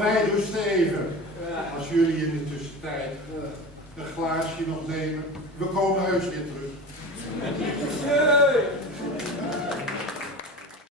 Nou, wij rusten even. Als jullie in de tussentijd een glaasje nog nemen. We komen heus weer terug. Nee.